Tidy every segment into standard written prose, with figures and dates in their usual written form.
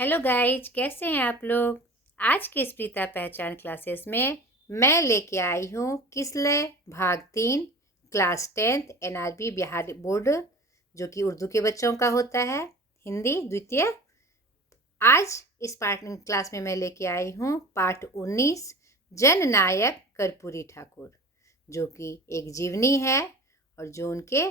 Hello guys, कैसे हैं आप लोग। आज के स्पीता पहचान क्लासेस में मैं लेके आई हूँ किसले भाग 3 class 10th NRB Bihar board, जो कि उर्दू के बच्चों का होता है, हिंदी द्वितीय। आज इस पाठ क्लास में मैं लेके आई हूँ पाठ 19 जननायक कर्पूरी ठाकुर, जो कि एक जीवनी है और जो उनके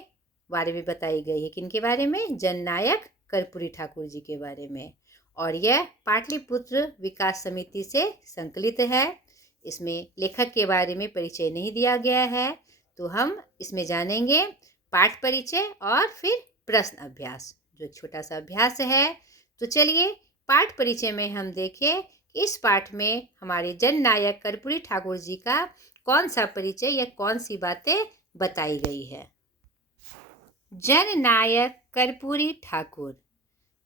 बारे में बताई गई है। किनके बारे में? जननायक कर्पूरी ठाकुर जी के बारे में। और यह पाटलिपुत्र विकास समिति से संकलित है। इसमें लेखक के बारे में परिचय नहीं दिया गया है, तो हम इसमें जानेंगे पाठ परिचय और फिर प्रश्न अभ्यास, जो एक छोटा सा अभ्यास है। तो चलिए पाठ परिचय में हम देखें इस पाठ में हमारे जननायक कर्पूरी ठाकुर जी का कौन सा परिचय या कौन सी बातें बताई गई है। जननायक कर्पूरी ठाकुर।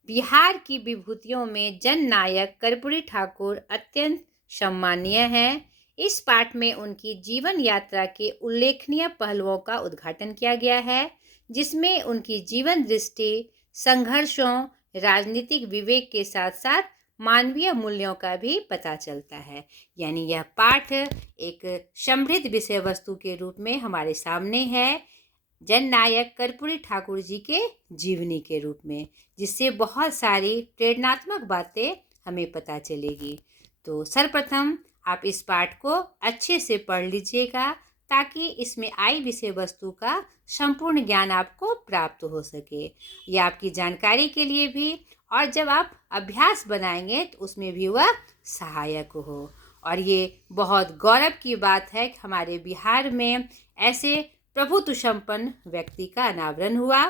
बिहार की विभूतियों में जननायक कर्पूरी ठाकुर अत्यंत सम्मानीय हैं। इस पाठ में उनकी जीवन यात्रा के उल्लेखनीय पहलुओं का उद्घाटन किया गया है, जिसमें उनकी जीवन दृष्टि, संघर्षों, राजनीतिक विवेक के साथ साथ मानवीय मूल्यों का भी पता चलता है। यानी यह पाठ एक समृद्ध विषय वस्तु के रूप में हमारे सामने है, जननायक कर्पूरी ठाकुर जी के जीवनी के रूप में, जिससे बहुत सारी प्रेरणात्मक बातें हमें पता चलेगी। तो सर्वप्रथम आप इस पाठ को अच्छे से पढ़ लीजिएगा, ताकि इसमें आई विषय वस्तु का संपूर्ण ज्ञान आपको प्राप्त हो सके। यह आपकी जानकारी के लिए भी, और जब आप अभ्यास बनाएंगे तो उसमें भी वह सहायक हो। और ये बहुत गौरव की बात है कि हमारे बिहार में ऐसे प्रभुत्व संपन्न व्यक्ति का अनावरण हुआ।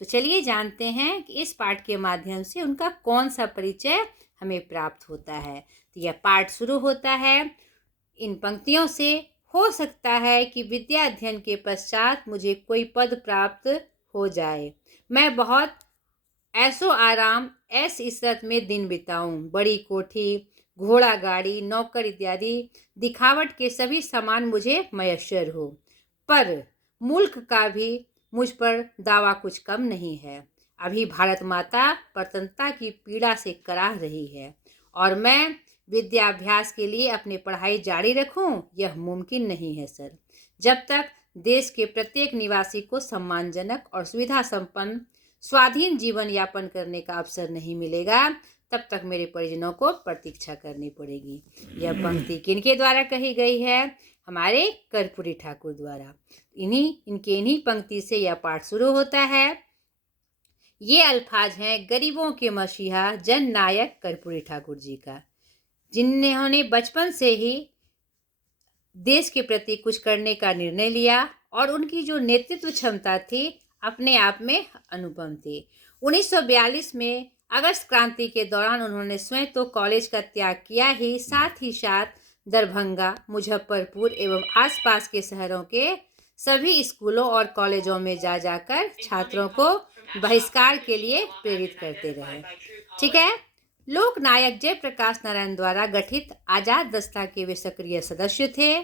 तो चलिए जानते हैं कि इस पाठ के माध्यम से उनका कौन सा परिचय हमें प्राप्त होता है। तो यह पाठ शुरू होता है इन पंक्तियों से: हो सकता है कि विद्या अध्ययन के पश्चात मुझे कोई पद प्राप्त हो जाए। मैं बहुत ऐसो आराम ऐस इशरत में दिन बिताऊं। बड़ी कोठी, घोड़ा गाड़ी, नौकर इत्यादि दिखावट के सभी सामान मुझे मयस्सर हो, पर मुल्क का भी मुझ पर दावा कुछ कम नहीं है। अभी भारत माता प्रतंत्रता की पीड़ा से कराह रही है, और मैं विद्याभ्यास के लिए अपनी पढ़ाई जारी रखूं, यह मुमकिन नहीं है सर। जब तक देश के प्रत्येक निवासी को सम्मानजनक और सुविधा संपन्न स्वाधीन जीवन यापन करने का अवसर नहीं मिलेगा, तब तक मेरे परिजनों को प्रतीक्षा करनी पड़ेगी। यह पंक्ति किनके द्वारा कही गई है? हमारे कर्पूरी ठाकुर द्वारा। इन्हीं पंक्ति से यह पाठ शुरू होता है। ये अल्फाज हैं गरीबों के मसीहा जननायक कर्पूरी ठाकुर जी का, जिन्होंने बचपन से ही देश के प्रति कुछ करने का निर्णय लिया, और उनकी जो नेतृत्व क्षमता थी अपने आप में अनुपम थी। 1942 में अगस्त क्रांति के दौरान उन्होंने स्वयं तो कॉलेज का त्याग किया ही साथ दरभंगा, मुजफ्फरपुर एवं आसपास के शहरों के सभी स्कूलों और कॉलेजों में जाकर छात्रों को बहिष्कार के लिए प्रेरित करते रहे। ठीक है। लोकनायक जयप्रकाश नारायण द्वारा गठित आजाद दस्ता के वे सक्रिय सदस्य थे।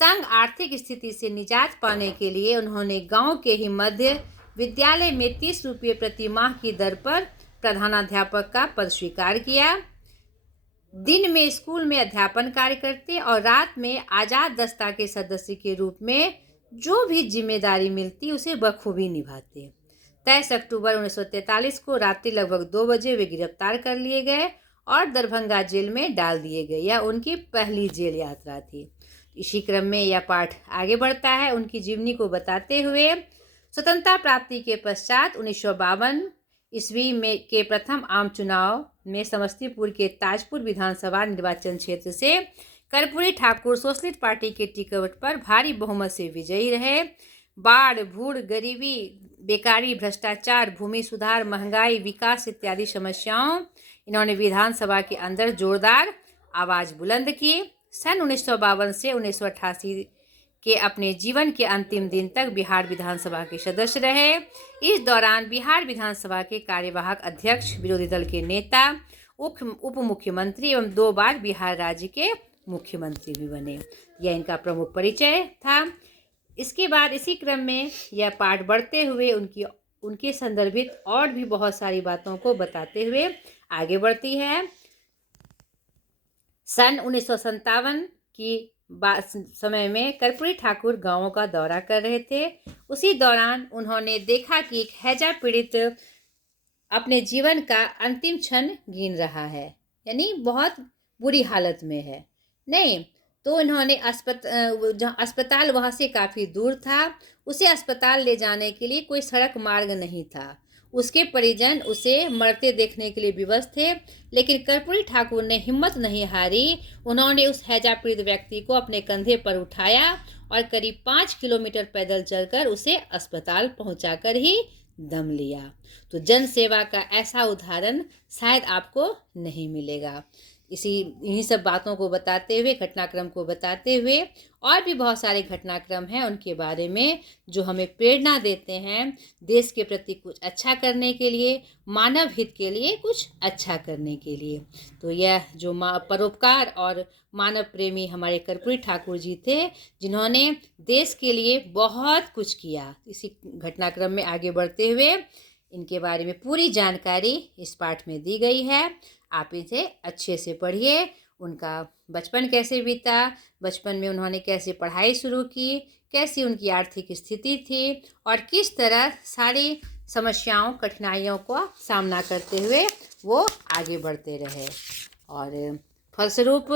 तंग आर्थिक स्थिति से निजात पाने के लिए उन्होंने गांव के ही मध्य विद्यालय में 30 रुपये प्रति माह की दर पर प्रधानाध्यापक का पद स्वीकार किया। दिन में स्कूल में अध्यापन कार्य करते और रात में आजाद दस्ता के सदस्य के रूप में जो भी जिम्मेदारी मिलती उसे बखूबी निभाते। 23 अक्टूबर 1943 को रात्रि लगभग 2 बजे वे गिरफ्तार कर लिए गए और दरभंगा जेल में डाल दिए गए। यह उनकी पहली जेल यात्रा थी। इसी क्रम में यह पाठ आगे बढ़ता है उनकी जीवनी को बताते हुए। स्वतंत्रता प्राप्ति के पश्चात 1952 ईस्वी में के प्रथम आम चुनाव में समस्तीपुर के ताजपुर विधानसभा निर्वाचन क्षेत्र से कर्पूरी ठाकुर सोशलिस्ट पार्टी के टिकट पर भारी बहुमत से विजयी रहे। बाढ़, भूड़, गरीबी, बेकारी, भ्रष्टाचार, भूमि सुधार, महंगाई, विकास इत्यादि समस्याओं इन्होंने विधानसभा के अंदर जोरदार आवाज़ बुलंद की। सन 1952 से 1988 के अपने जीवन के अंतिम दिन तक बिहार विधानसभा के सदस्य रहे। इस दौरान बिहार विधानसभा के कार्यवाहक अध्यक्ष, विरोधी दल के नेता, उप मुख्यमंत्री एवं 2 बार बिहार राज्य के मुख्यमंत्री भी बने। यह इनका प्रमुख परिचय था। इसके बाद इसी क्रम में यह पाठ बढ़ते हुए उनके संदर्भित और भी बहुत सारी बातों को बताते हुए आगे बढ़ती है। सन 1957 की समय में कर्पूरी ठाकुर गांवों का दौरा कर रहे थे। उसी दौरान उन्होंने देखा कि एक हैजा पीड़ित अपने जीवन का अंतिम क्षण गिन रहा है, यानी बहुत बुरी हालत में है। नहीं तो इन्होंने अस्पताल वहाँ से काफ़ी दूर था, उसे अस्पताल ले जाने के लिए कोई सड़क मार्ग नहीं था। उसके परिजन उसे मरते देखने के लिए विवश थे, लेकिन कर्पूरी ठाकुर ने हिम्मत नहीं हारी। उन्होंने उस हैजा पीड़ित व्यक्ति को अपने कंधे पर उठाया और करीब 5 किलोमीटर पैदल चलकर उसे अस्पताल पहुंचाकर ही दम लिया। तो जन सेवा का ऐसा उदाहरण शायद आपको नहीं मिलेगा। इन्हीं सब बातों को बताते हुए, घटनाक्रम को बताते हुए, और भी बहुत सारे घटनाक्रम हैं उनके बारे में जो हमें प्रेरणा देते हैं देश के प्रति कुछ अच्छा करने के लिए, मानव हित के लिए कुछ अच्छा करने के लिए। तो यह जो परोपकार और मानव प्रेमी हमारे कर्पूरी ठाकुर जी थे, जिन्होंने देश के लिए बहुत कुछ किया। इसी घटनाक्रम में आगे बढ़ते हुए इनके बारे में पूरी जानकारी इस पाठ में दी गई है। आप इसे अच्छे से पढ़िए। उनका बचपन कैसे बीता, बचपन में उन्होंने कैसे पढ़ाई शुरू की, कैसी उनकी आर्थिक स्थिति थी और किस तरह सारी समस्याओं, कठिनाइयों का सामना करते हुए वो आगे बढ़ते रहे। और फलस्वरूप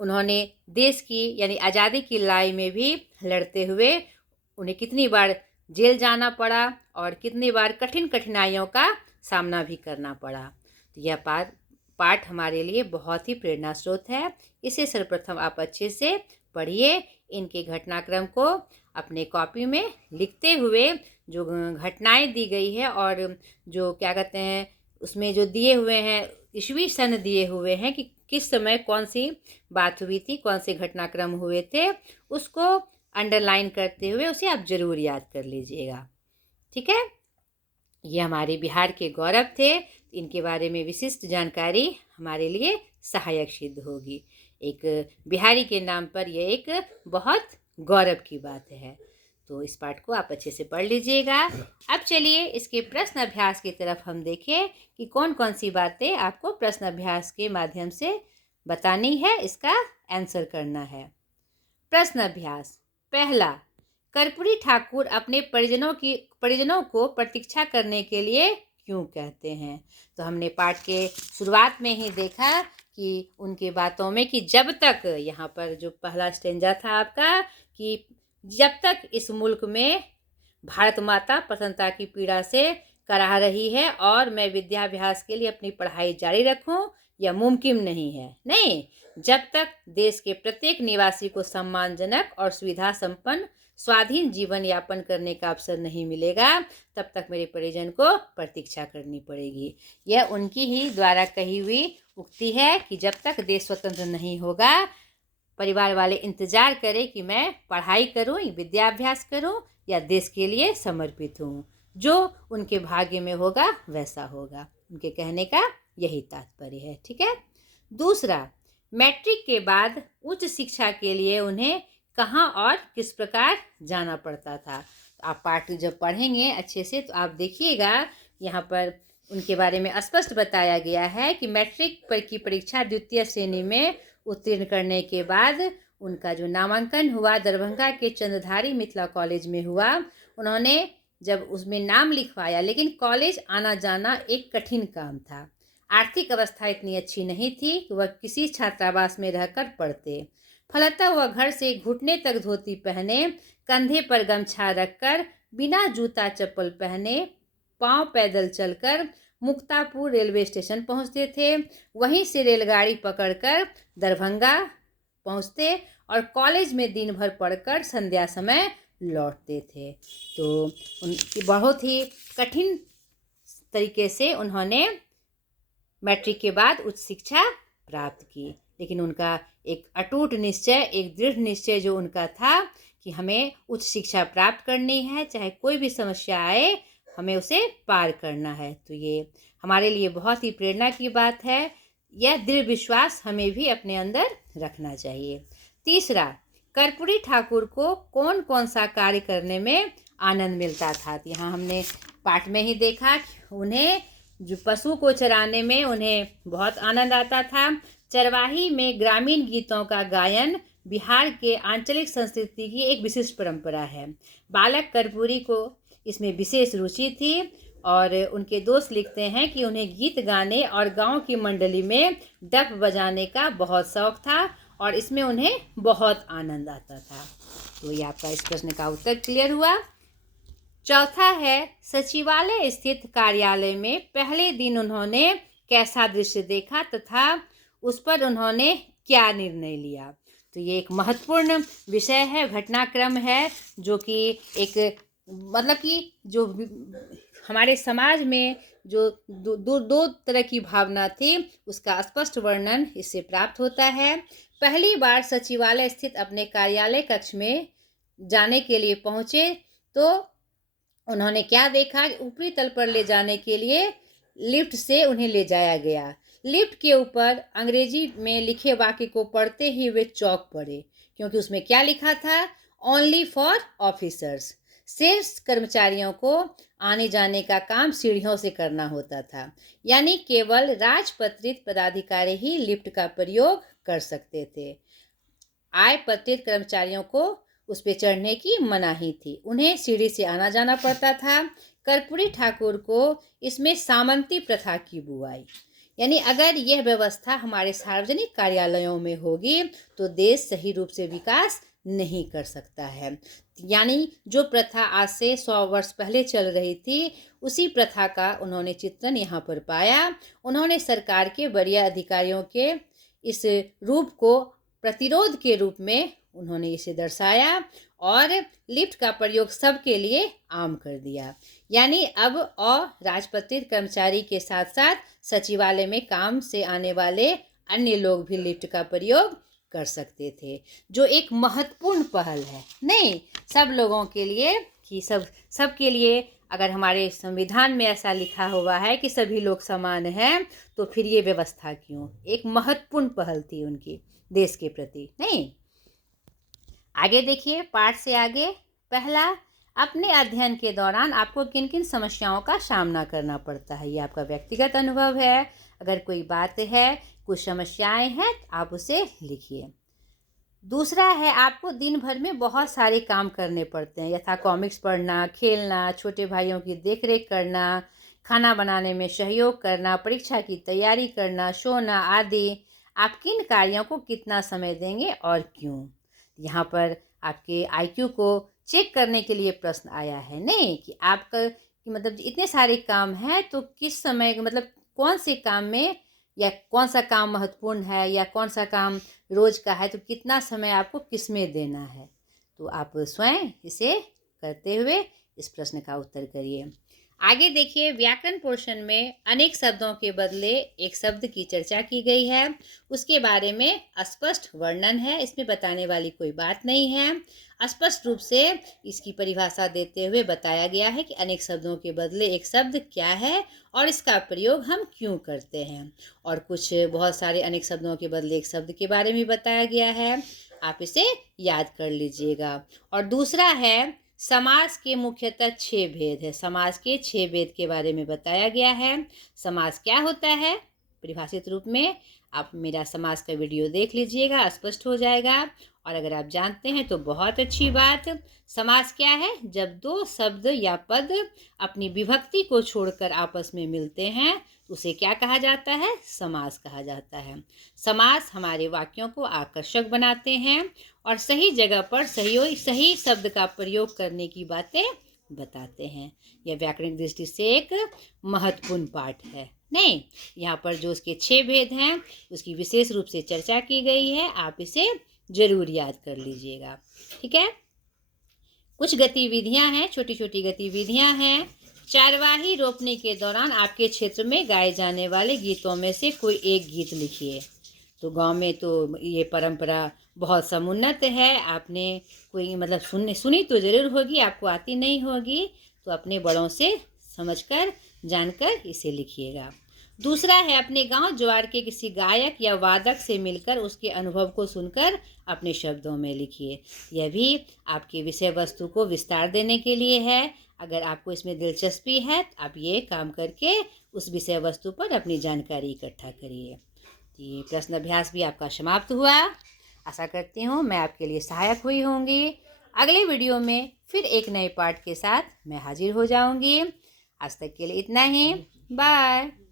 उन्होंने देश की यानी आज़ादी की लड़ाई में भी लड़ते हुए उन्हें कितनी बार जेल जाना पड़ा और कितनी बार कठिन कठिनाइयों का सामना भी करना पड़ा। तो यह पाठ हमारे लिए बहुत ही प्रेरणा स्रोत है। इसे सर्वप्रथम आप अच्छे से पढ़िए। इनके घटनाक्रम को अपने कॉपी में लिखते हुए जो घटनाएं दी गई है और जो क्या कहते हैं उसमें जो दिए हुए हैं ईस्वी सन दिए हुए हैं कि किस समय कौन सी बात हुई थी, कौन से घटनाक्रम हुए थे, उसको अंडरलाइन करते हुए उसे आप ज़रूर याद कर लीजिएगा। ठीक है, ये हमारे बिहार के गौरव थे। इनके बारे में विशिष्ट जानकारी हमारे लिए सहायक सिद्ध होगी। एक बिहारी के नाम पर यह एक बहुत गौरव की बात है। तो इस पाठ को आप अच्छे से पढ़ लीजिएगा। अब चलिए इसके प्रश्न अभ्यास की तरफ हम देखें कि कौन कौन सी बातें आपको प्रश्न अभ्यास के माध्यम से बतानी है, इसका आंसर करना है। प्रश्न अभ्यास पहला, कर्पूरी ठाकुर अपने परिजनों को प्रतीक्षा करने के लिए क्यों कहते हैं? तो हमने पाठ के शुरुआत में ही देखा कि उनके बातों में कि जब तक, यहाँ पर जो पहला स्टेंजा था आपका, कि जब तक इस मुल्क में भारत माता प्रसन्नता की पीड़ा से कराह रही है और मैं विद्याभ्यास के लिए अपनी पढ़ाई जारी रखूं, यह मुमकिन नहीं है। नहीं, जब तक देश के प्रत्येक निवासी को सम्मानजनक और सुविधा संपन्न स्वाधीन जीवन यापन करने का अवसर नहीं मिलेगा, तब तक मेरे परिजन को प्रतीक्षा करनी पड़ेगी। यह उनकी ही द्वारा कही हुई उक्ति है कि जब तक देश स्वतंत्र नहीं होगा, परिवार वाले इंतजार करें कि मैं पढ़ाई करूं, विद्याभ्यास करूं या देश के लिए समर्पित हूं। जो उनके भाग्य में होगा वैसा होगा। उनके कहने का यही तात्पर्य है। ठीक है। दूसरा, मैट्रिक के बाद उच्च शिक्षा के लिए उन्हें कहाँ और किस प्रकार जाना पड़ता था? तो आप पाठ जब पढ़ेंगे अच्छे से तो आप देखिएगा, यहाँ पर उनके बारे में स्पष्ट बताया गया है कि मैट्रिक की परीक्षा द्वितीय श्रेणी में उत्तीर्ण करने के बाद उनका जो नामांकन हुआ दरभंगा के चंद्रधारी मिथिला कॉलेज में हुआ। उन्होंने जब उसमें नाम लिखवाया, लेकिन कॉलेज आना जाना एक कठिन काम था। आर्थिक अवस्था इतनी अच्छी नहीं थी कि वह किसी छात्रावास में रहकर पढ़ते। फलतः वह घर से घुटने तक धोती पहने, कंधे पर गमछा रखकर, बिना जूता चप्पल पहने, पांव पैदल चलकर मुक्तापुर रेलवे स्टेशन पहुंचते थे। वहीं से रेलगाड़ी पकड़कर दरभंगा पहुंचते और कॉलेज में दिन भर पढ़कर संध्या समय लौटते थे। तो उनकी बहुत ही कठिन तरीके से उन्होंने मैट्रिक के बाद उच्च शिक्षा प्राप्त की, लेकिन उनका एक अटूट निश्चय, एक दृढ़ निश्चय जो उनका था कि हमें उच्च शिक्षा प्राप्त करनी है, चाहे कोई भी समस्या आए हमें उसे पार करना है। तो ये हमारे लिए बहुत ही प्रेरणा की बात है। यह दृढ़ विश्वास हमें भी अपने अंदर रखना चाहिए। तीसरा, कर्पूरी ठाकुर को कौन कौन सा कार्य करने में आनंद मिलता था? यहाँ हमने पाठ में ही देखा कि उन्हें जो पशु को चराने में उन्हें बहुत आनंद आता था। चरवाही में ग्रामीण गीतों का गायन बिहार के आंचलिक संस्कृति की एक विशिष्ट परंपरा है। बालक कर्पूरी को इसमें विशेष रुचि थी और उनके दोस्त लिखते हैं कि उन्हें गीत गाने और गांव की मंडली में डफ बजाने का बहुत शौक था और इसमें उन्हें बहुत आनंद आता था। तो ये आपका इस प्रश्न का उत्तर क्लियर हुआ। चौथा है, सचिवालय स्थित कार्यालय में पहले दिन उन्होंने कैसा दृश्य देखा तथा उस पर उन्होंने क्या निर्णय लिया। तो ये एक महत्वपूर्ण विषय है, घटनाक्रम है, जो कि एक मतलब कि जो हमारे समाज में जो दो तरह की भावना थी उसका स्पष्ट वर्णन इससे प्राप्त होता है। पहली बार सचिवालय स्थित अपने कार्यालय कक्ष में जाने के लिए पहुँचे तो उन्होंने क्या देखा, ऊपरी तल पर ले जाने के लिए लिफ्ट से उन्हें ले जाया गया। लिफ्ट के ऊपर अंग्रेजी में लिखे वाक्य को पढ़ते ही वे चौंक पड़े, क्योंकि उसमें क्या लिखा था, ओनली फॉर ऑफिसर्स। शीर्ष कर्मचारियों को आने जाने का काम सीढ़ियों से करना होता था, यानी केवल राजपत्रित पदाधिकारी ही लिफ्ट का प्रयोग कर सकते थे। आय पत्रित कर्मचारियों को उस पर चढ़ने की मनाही थी, उन्हें सीढ़ी से आना जाना पड़ता था। कर्पूरी ठाकुर को इसमें सामंती प्रथा की बुआई, यानी अगर यह व्यवस्था हमारे सार्वजनिक कार्यालयों में होगी तो देश सही रूप से विकास नहीं कर सकता है। यानी जो प्रथा आज से 100 वर्ष पहले चल रही थी उसी प्रथा का उन्होंने चित्रण यहाँ पर पाया। उन्होंने सरकार के वरीय अधिकारियों के इस रूप को प्रतिरोध के रूप में उन्होंने इसे दर्शाया और लिफ्ट का प्रयोग सबके लिए आम कर दिया। यानी अब राजपत्रित कर्मचारी के साथ साथ सचिवालय में काम से आने वाले अन्य लोग भी लिफ्ट का प्रयोग कर सकते थे, जो एक महत्वपूर्ण पहल है। नहीं, सब लोगों के लिए कि सबके लिए अगर हमारे संविधान में ऐसा लिखा हुआ है कि सभी लोग समान हैं, तो फिर ये व्यवस्था क्यों? एक महत्वपूर्ण पहल थी उनकी देश के प्रति। नहीं, आगे देखिए पाठ से आगे। पहला, अपने अध्ययन के दौरान आपको किन किन समस्याओं का सामना करना पड़ता है, ये आपका व्यक्तिगत अनुभव है। अगर कोई बात है, कुछ समस्याएं हैं, आप उसे लिखिए। दूसरा है, आपको दिन भर में बहुत सारे काम करने पड़ते हैं, यथा कॉमिक्स पढ़ना, खेलना, छोटे भाइयों की देखरेख करना, खाना बनाने में सहयोग करना, परीक्षा की तैयारी करना, सोना आदि। आप किन कार्यों को कितना समय देंगे और क्यों? यहाँ पर आपके आईक्यू को चेक करने के लिए प्रश्न आया है। नहीं कि आपका कि मतलब इतने सारे काम हैं तो किस समय, मतलब कौन से काम में या कौन सा काम महत्वपूर्ण है या कौन सा काम रोज का है, तो कितना समय आपको किस में देना है। तो आप स्वयं इसे करते हुए इस प्रश्न का उत्तर करिए। आगे देखिए, व्याकरण पोर्शन में अनेक शब्दों के बदले एक शब्द की चर्चा की गई है, उसके बारे में स्पष्ट वर्णन है, इसमें बताने वाली कोई बात नहीं है। स्पष्ट रूप से इसकी परिभाषा देते हुए बताया गया है कि अनेक शब्दों के बदले एक शब्द क्या है और इसका प्रयोग हम क्यों करते हैं, और कुछ बहुत सारे अनेक शब्दों के बदले एक शब्द के बारे में बताया गया है, आप इसे याद कर लीजिएगा। और दूसरा है, समास के मुख्यतः 6 भेद है। समास के 6 भेद के बारे में बताया गया है। समास क्या होता है परिभाषित रूप में, आप मेरा समास का वीडियो देख लीजिएगा, स्पष्ट हो जाएगा। और अगर आप जानते हैं तो बहुत अच्छी बात। समास क्या है? जब दो शब्द या पद अपनी विभक्ति को छोड़कर आपस में मिलते हैं उसे क्या कहा जाता है? समास कहा जाता है। समास हमारे वाक्यों को आकर्षक बनाते हैं और सही जगह पर सही शब्द का प्रयोग करने की बातें बताते हैं। यह व्याकरणिक दृष्टि से एक महत्वपूर्ण पाठ है। नहीं, यहाँ पर जो उसके 6 भेद हैं उसकी विशेष रूप से चर्चा की गई है, आप इसे जरूर याद कर लीजिएगा। ठीक है, कुछ गतिविधियां हैं, छोटी छोटी गतिविधियां हैं। चारवाही रोपने के दौरान आपके क्षेत्र में गाए जाने वाले गीतों में से कोई एक गीत लिखिए। तो गांव में तो ये परंपरा बहुत समुन्नत है, आपने कोई मतलब सुनी तो ज़रूर होगी, आपको आती नहीं होगी, तो अपने बड़ों से समझकर जानकर इसे लिखिएगा। दूसरा है, अपने गांव ज्वार के किसी गायक या वादक से मिलकर उसके अनुभव को सुनकर अपने शब्दों में लिखिए। यह भी आपके विषय वस्तु को विस्तार देने के लिए है। अगर आपको इसमें दिलचस्पी है तो आप ये काम करके उस विषय वस्तु पर अपनी जानकारी इकट्ठा करिए। ये प्रश्न अभ्यास भी आपका समाप्त हुआ। आशा करती हूँ मैं आपके लिए सहायक हुई होंगी। अगले वीडियो में फिर एक नए पाठ के साथ मैं हाजिर हो जाऊंगी। आज तक के लिए इतना ही। बाय।